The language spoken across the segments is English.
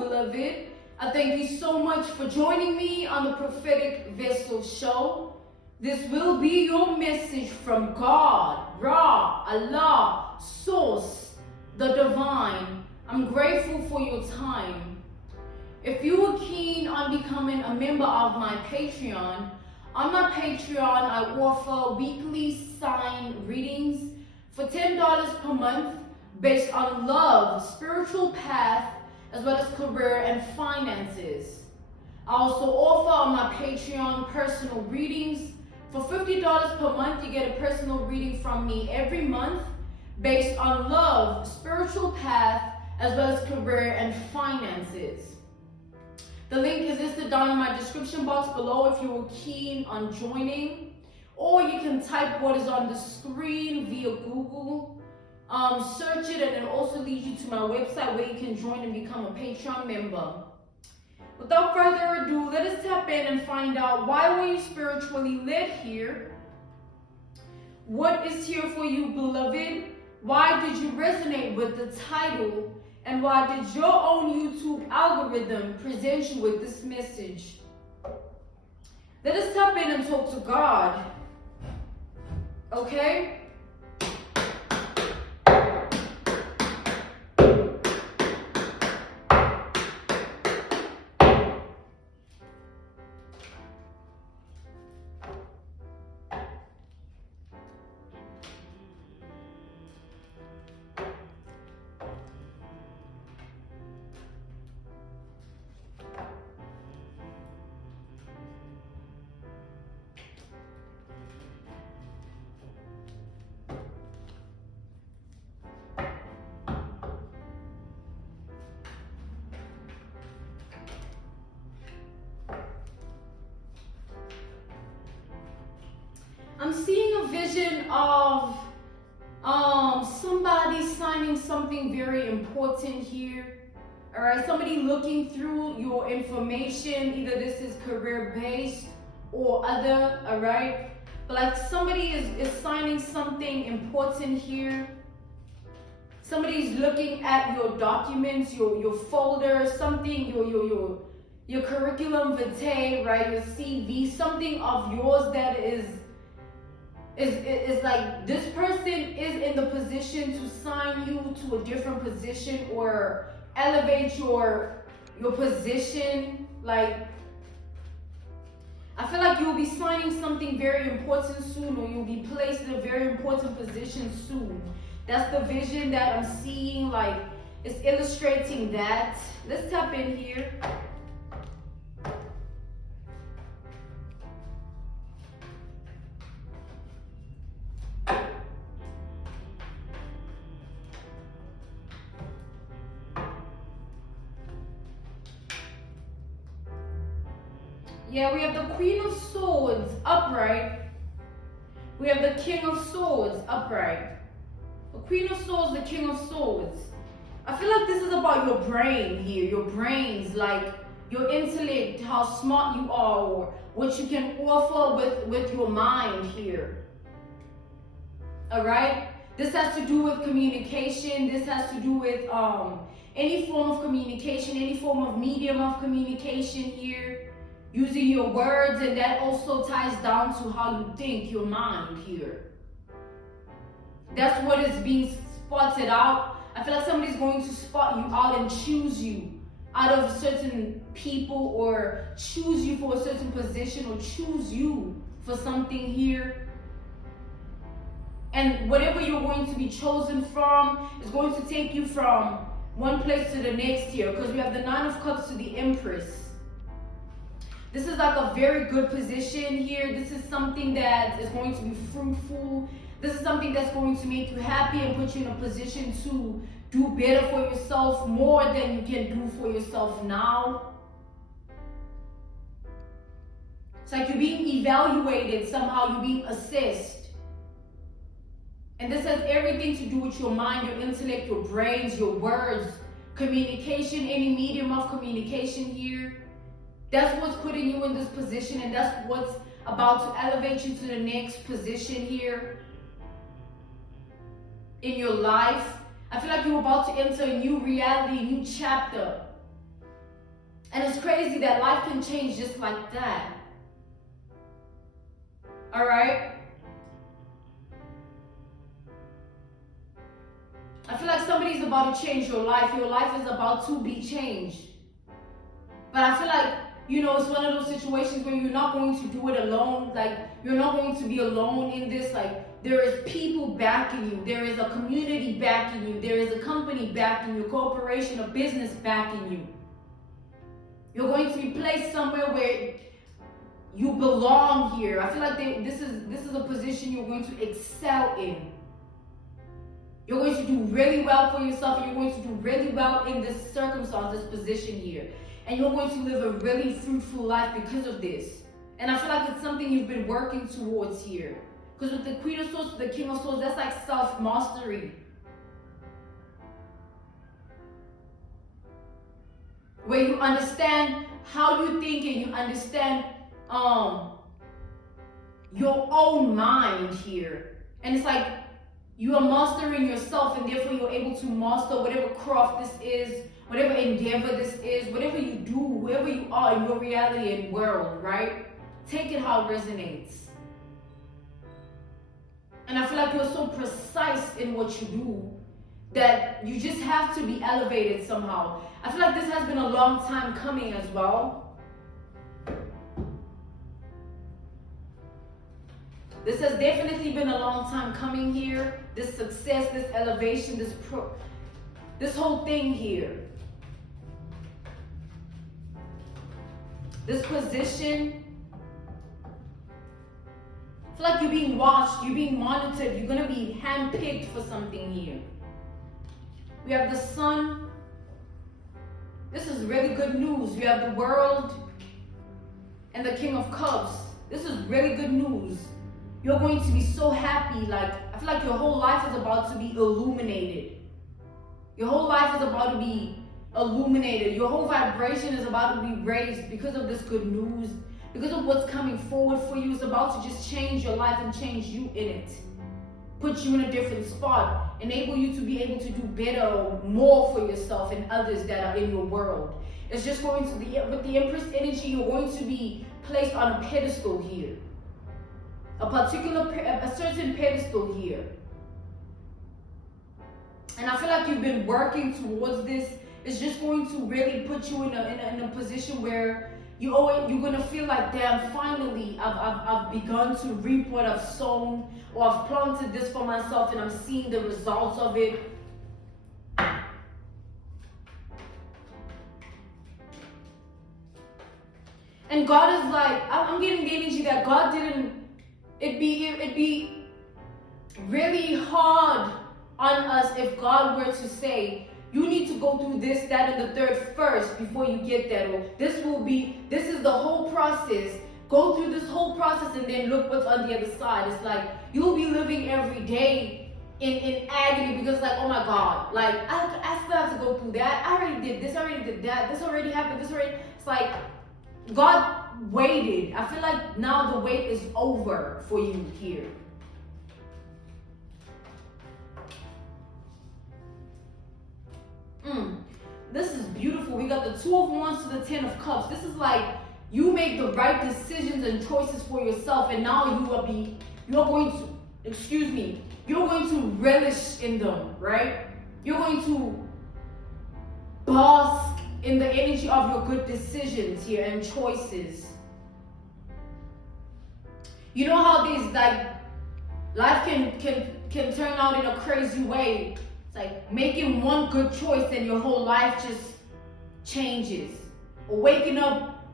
beloved. I thank you so much for joining me on the Prophetic Vessel Show. This will be your message from God, Ra, Allah, Source, the Divine. I'm grateful for your time. If you are keen on becoming a member of my Patreon, on my Patreon I offer weekly sign readings for $10 per month based on love, spiritual path, as well as career and finances. I also offer on my Patreon personal readings. For $50 per month, you get a personal reading from me every month based on love, spiritual path, as well as career and finances. The link is listed down in my description box below if you are keen on joining, or you can type what is on the screen via Google. Search it, and it also leads you to my website where you can join and become a Patreon member. Without further ado, let us tap in and find out, why were you spiritually led here? What is here for you, beloved? Why did you resonate with the title? And why did your own YouTube algorithm present you with this message? Let us tap in and talk to God. Okay? I'm seeing a vision of somebody signing something very important here. All right, somebody looking through your information. Either this is career-based or other, all right? But like somebody is signing something important here. Somebody's looking at your documents, your folder, something, your curriculum vitae, right? Your CV, something of yours that is like, this person is in the position to sign you to a different position or elevate your position. Like, I feel like you'll be signing something very important soon, or you'll be placed in a very important position soon. That's the vision that I'm seeing. Like, it's illustrating that. Let's tap in here. Yeah, we have the Queen of Swords upright. We have the King of Swords upright. The Queen of Swords, the King of Swords. I feel like this is about your brain here. Your brains, like your intellect, how smart you are, or what you can offer with your mind here. All right? This has to do with communication. This has to do with any form of communication, any form of medium of communication here. Using your words, and that also ties down to how you think, your mind here. That's what is being spotted out. I feel like somebody's going to spot you out and choose you out of certain people, or choose you for a certain position, or choose you for something here. And whatever you're going to be chosen from is going to take you from one place to the next here, because we have the Nine of Cups to the Empress. This is like a very good position here. This is something that is going to be fruitful. This is something that's going to make you happy and put you in a position to do better for yourself, more than you can do for yourself now. It's like you're being evaluated somehow, you're being assessed. And this has everything to do with your mind, your intellect, your brains, your words, communication, any medium of communication here. That's what's putting you in this position, and that's what's about to elevate you to the next position here in your life. I feel like you're about to enter a new reality, a new chapter. And it's crazy that life can change just like that. All right? I feel like somebody's about to change your life. Your life is about to be changed. But I feel like, it's one of those situations where you're not going to do it alone. Like, you're not going to be alone in this. Like, there is people backing you. There is a community backing you. There is a company backing you, a corporation, a business backing you. You're going to be placed somewhere where you belong here. I feel like this is a position you're going to excel in. You're going to do really well for yourself, and you're going to do really well in this circumstance, this position here. And you're going to live a really fruitful life because of this. And I feel like it's something you've been working towards here. Because with the Queen of Swords, the King of Swords, that's like self-mastery. Where you understand how you think and you understand your own mind here. And it's like you are mastering yourself, and therefore you're able to master whatever craft this is, whatever endeavor this is, whatever you do, whoever you are in your reality and world, right? Take it how it resonates. And I feel like you're so precise in what you do that you just have to be elevated somehow. I feel like this has been a long time coming as well. This has definitely been a long time coming here. This success, this elevation, this whole thing here. This position. I feel like you're being watched, you're being monitored, you're going to be handpicked for something here. We have the Sun. This is really good news. We have the World and the King of Cups. This is really good news. You're going to be so happy. Like, I feel like your whole life is about to be illuminated. Your whole life is about to be illuminated. Your whole vibration is about to be raised because of this good news. Because of what's coming forward for you. It's about to just change your life and change you in it. Put you in a different spot. Enable you to be able to do better or more for yourself and others that are in your world. It's just going to be, with the Empress energy, you're going to be placed on a pedestal here. A certain pedestal here. And I feel like you've been working towards this. It's just going to really put you in a position where you're going to feel like, damn, finally I've begun to reap what I've sown, or I've planted this for myself and I'm seeing the results of it. And God is like, I'm getting the energy that God didn't. It'd be really hard on us if God were to say, you need to go through this, that, and the third first before you get that. Or this is the whole process. Go through this whole process and then look what's on the other side. It's like you'll be living every day in agony because, like, oh my God, like I still have to go through that. I already did this, I already did that, this already happened, this already. It's like God waited. I feel like now the wait is over for you here. This is beautiful. We got the Two of Wands to the Ten of Cups. This is like you make the right decisions and choices for yourself, and now you're going to relish in them, right? You're going to bask in the energy of your good decisions here and choices. You know how these, like, life can turn out in a crazy way. It's like making one good choice and your whole life just changes. Or waking up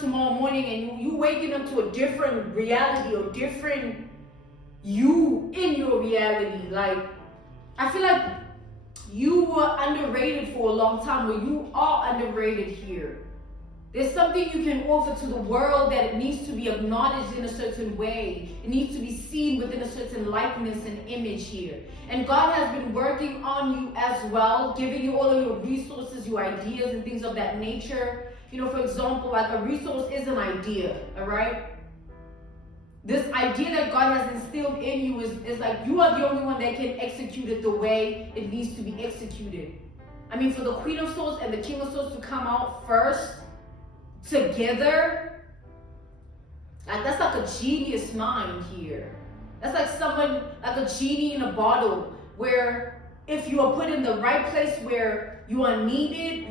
tomorrow morning and you waking up to a different reality or different you in your reality. Like, I feel like you were underrated for a long time, but you are underrated here. There's something you can offer to the world that it needs to be acknowledged in a certain way. It needs to be seen within a certain likeness and image here. And God has been working on you as well, giving you all of your resources, your ideas, and things of that nature. You know, for example, like a resource is an idea, all right? This idea that God has instilled in you is like you are the only one that can execute it the way it needs to be executed. I mean, for the Queen of Swords and the King of Swords to come out first together, like that's like a genius mind here. That's like someone, like a genie in a bottle, where if you are put in the right place where you are needed,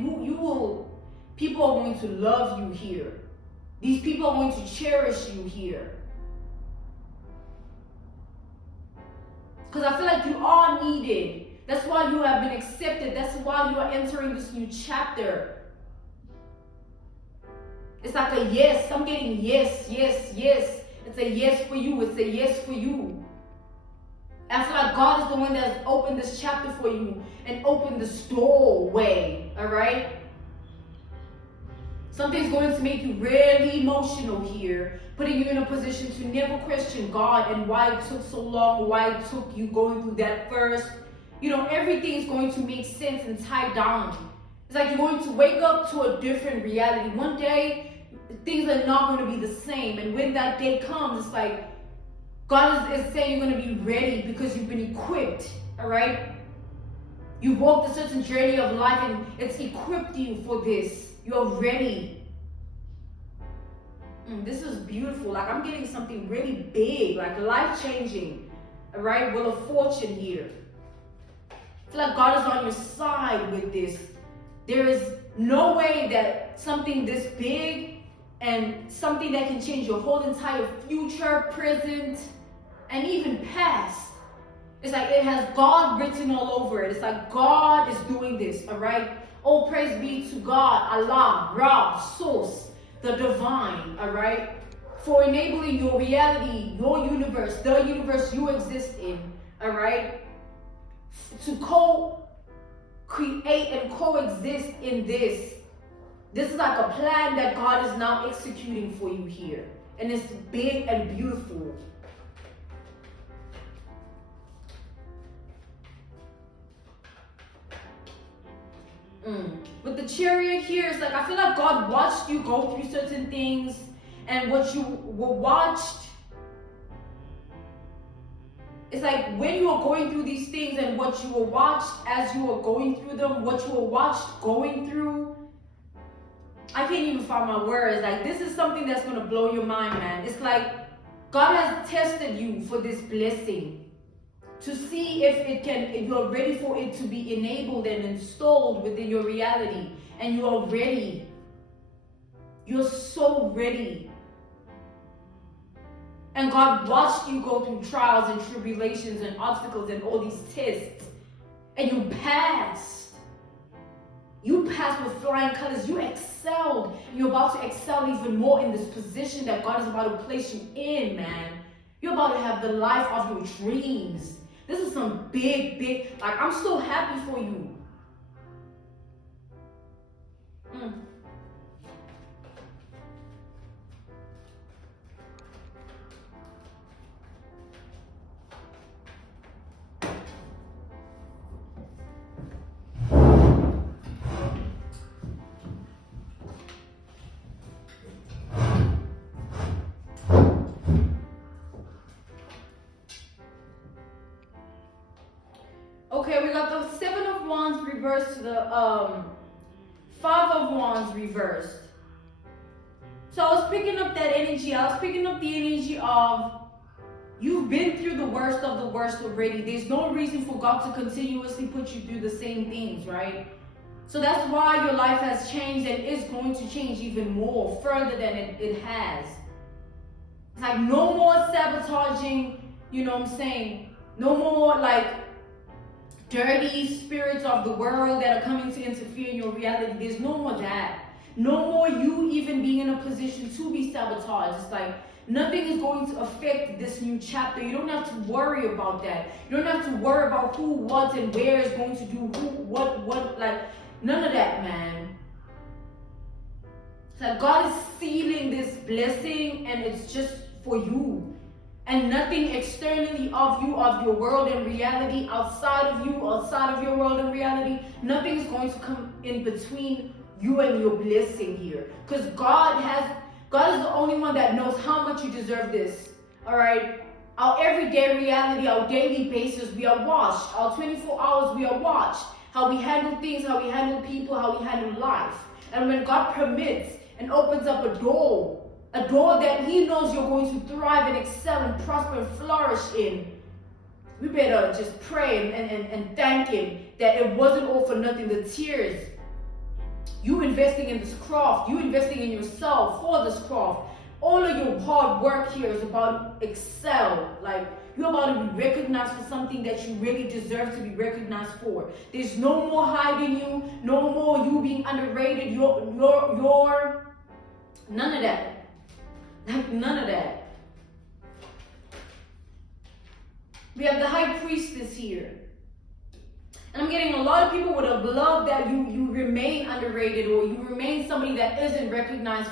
people are going to love you here. These people are going to cherish you here. Because I feel like you are needed. That's why you have been accepted. That's why you are entering this new chapter. It's like a yes. I'm getting yes, yes, yes. It's a yes for you. It's a yes for you. I feel like God is the one that has opened this chapter for you and opened this doorway. All right? Something's going to make you really emotional here, putting you in a position to never question God and why it took so long, why it took you going through that first. You know, everything's going to make sense and tie down. It's like you're going to wake up to a different reality. One day, things are not going to be the same. And when that day comes, it's like God is saying you're going to be ready because you've been equipped, all right? You've walked a certain journey of life and it's equipped you for this. You're ready. This is beautiful. Like I'm getting something really big, like life-changing, all right? Wheel of Fortune here. I feel like God is on your side with this. There is no way that something this big and something that can change your whole entire future, present, and even past. It's like it has God written all over it. It's like God is doing this, all right? All praise be to God, Allah, Ra, Source, the divine, all right? For enabling your reality, your universe, the universe you exist in, all right? To co-create and coexist in this. This is like a plan that God is now executing for you here. And it's big and beautiful. With the Chariot here, it's like I feel like God watched you go through certain things, and what you were watched, it's like when you are going through these things and what you were watched as you were going through them, what you were watched going through, I can't even find my words. Like this is something that's going to blow your mind, man. It's like God has tested you for this blessing to see if you're ready for it to be enabled and installed within your reality. And you are ready. You're so ready. And God watched you go through trials and tribulations and obstacles and all these tests. And you passed. You passed with flying colors. You excelled. You're about to excel even more in this position that God is about to place you in, man. You're about to have the life of your dreams. This is some big, like I'm so happy for you. Okay, we got the Seven of Wands reversed to the Five of Wands reversed. So I was picking up that energy. I was picking up the energy of you've been through the worst of the worst already. There's no reason for God to continuously put you through the same things, right? So that's why your life has changed and is going to change even more, further than it has. It's like no more sabotaging, you know what I'm saying? No more like dirty spirits of the world that are coming to interfere in your reality. There's no more that. No more you even being in a position to be sabotaged. It's like nothing is going to affect this new chapter. You don't have to worry about that. You don't have to worry about who, what, and where is going to do who, what, like none of that, man. It's like God is sealing this blessing and it's just for you. And nothing externally of you, of your world and reality, outside of you, outside of your world and reality, nothing is going to come in between you and your blessing here. Because God is the only one that knows how much you deserve this. All right? Our everyday reality, our daily basis, we are watched. Our 24 hours, we are watched. how we handle things, how we handle people, how we handle life. And when God permits and opens up a door that He knows you're going to thrive and excel and prosper and flourish in, we better just pray and thank Him that it wasn't all for nothing. The tears, you investing in this craft, you investing in yourself for this craft, all of your hard work here is about to excel. Like, you're about to be recognized for something that you really deserve to be recognized for. There's no more hiding you, no more you being underrated. You're none of that. Like, none of that. We have the high priestess here. And I'm getting a lot of people would have loved that you remain underrated, or you remain somebody that isn't recognized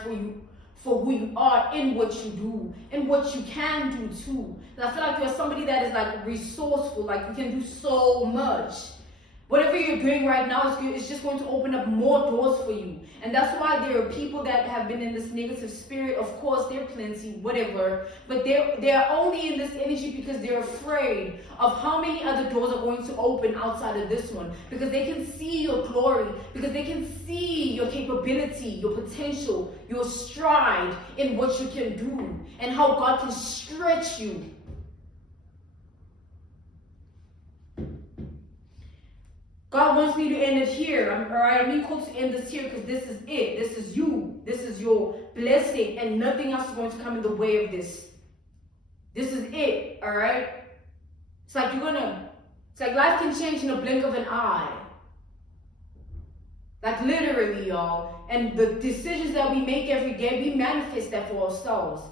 for who you are in what you do, in what you can do too. And I feel like you're somebody that is like resourceful, like you can do so much. Whatever you're doing right now is just going to open up more doors for you. And that's why there are people that have been in this negative spirit. Of course, they're plenty, whatever. But they're only in this energy because they're afraid of how many other doors are going to open outside of this one. Because they can see your glory. Because they can see your capability, your potential, your stride in what you can do. And how God can stretch you. God wants me to end it here. I'm being called to end this here because this is it. This is you. This is your blessing, and nothing else is going to come in the way of this. This is it, all right? It's like life can change in a blink of an eye. Like literally, y'all. And the decisions that we make every day, we manifest that for ourselves.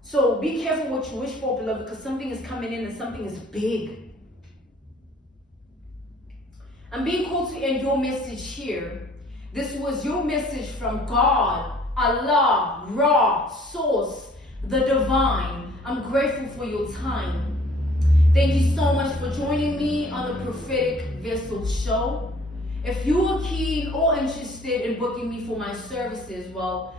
So be careful what you wish for, beloved, because something is coming in and something is big. I'm being called to end your message here. This was your message from God, Allah, Ra, Source, the Divine. I'm grateful for your time. Thank you so much for joining me on the Prophetic Vessel Show. If you are keen or interested in booking me for my services, well,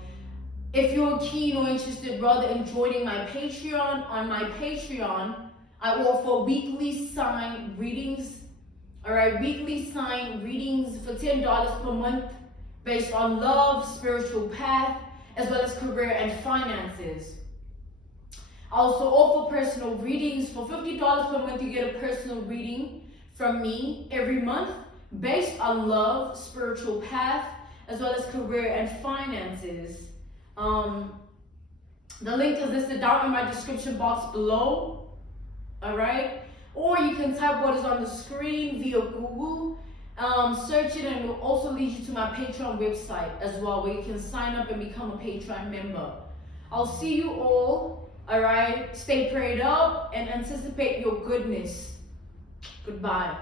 if you're keen or interested rather in joining my Patreon, on my Patreon, I offer weekly sign readings. Alright, weekly sign readings for $10 per month based on love, spiritual path, as well as career and finances. I also offer personal readings. For $50 per month, you get a personal reading from me every month based on love, spiritual path, as well as career and finances. The link is listed down in my description box below. Alright? Or you can type what is on the screen via Google, search it, and it will also lead you to my Patreon website as well, where you can sign up and become a Patreon member. I'll see you all, alright? Stay prayed up and anticipate your goodness. Goodbye.